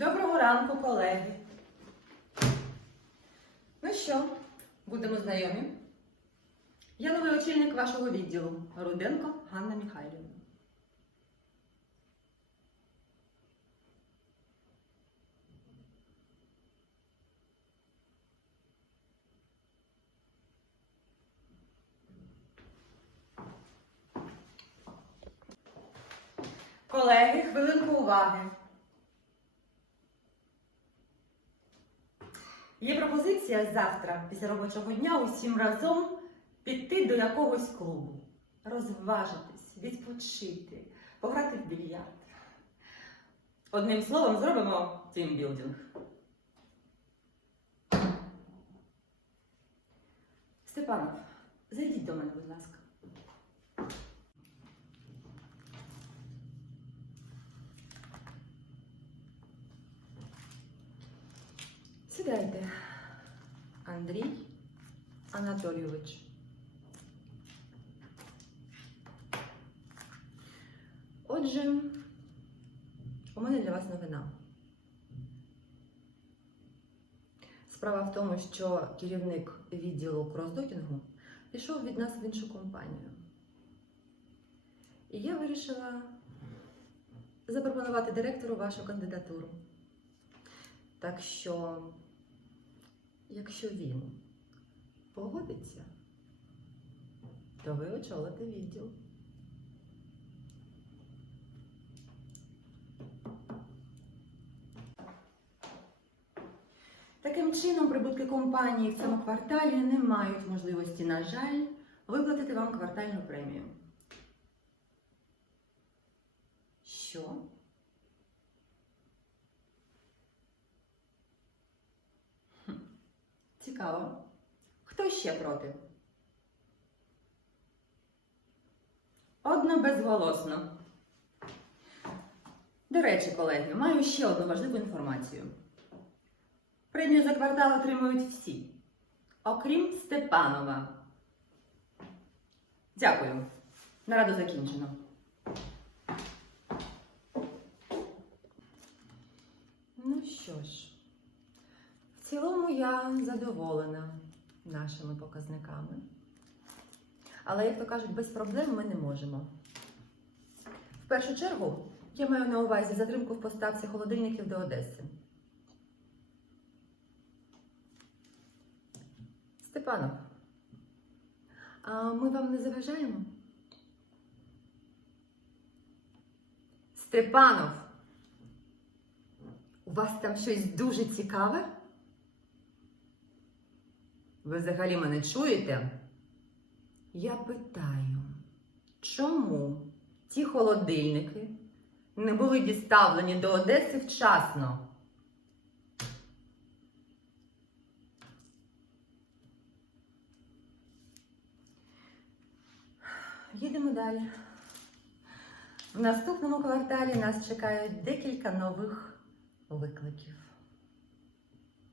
Доброго ранку, колеги. Ну що, будемо знайомі? Я новий очільник вашого відділу Руденко Ганна Михайлівна. Колеги, хвилинку уваги. Є пропозиція завтра, після робочого дня, усім разом піти до якогось клубу, розважитись, відпочити, пограти в більярд. Одним словом, зробимо тімбілдинг. Степанов, зайдіть до мене, будь ласка. Сідайте, Андрій Анатолійович. Отже, у мене для вас новина. Справа в тому, що керівник відділу кросдокінгу пішов від нас в іншу компанію. І я вирішила запропонувати директору вашу кандидатуру. Так що, якщо він погодиться, то ви очолите відділ. Таким чином, прибутки компанії в цьому кварталі не мають можливості, на жаль, виплатити вам квартальну премію. Що? Цікаво. Хто ще проти? Одно безголосно. До речі, колеги, маю ще одну важливу інформацію. Премію за квартал отримують всі, окрім Степанова. Дякую. Нараду закінчено. Ну що ж, в цілому я задоволена нашими показниками. Але, як то кажуть, без проблем ми не можемо. В першу чергу я маю на увазі затримку в поставці холодильників до Одеси. Степанов, а ми вам не заважаємо? Степанов, у вас там щось дуже цікаве? Ви взагалі мене чуєте? Я питаю, чому ті холодильники не були діставлені до Одеси вчасно? Їдемо далі. В наступному кварталі нас чекають декілька нових викликів.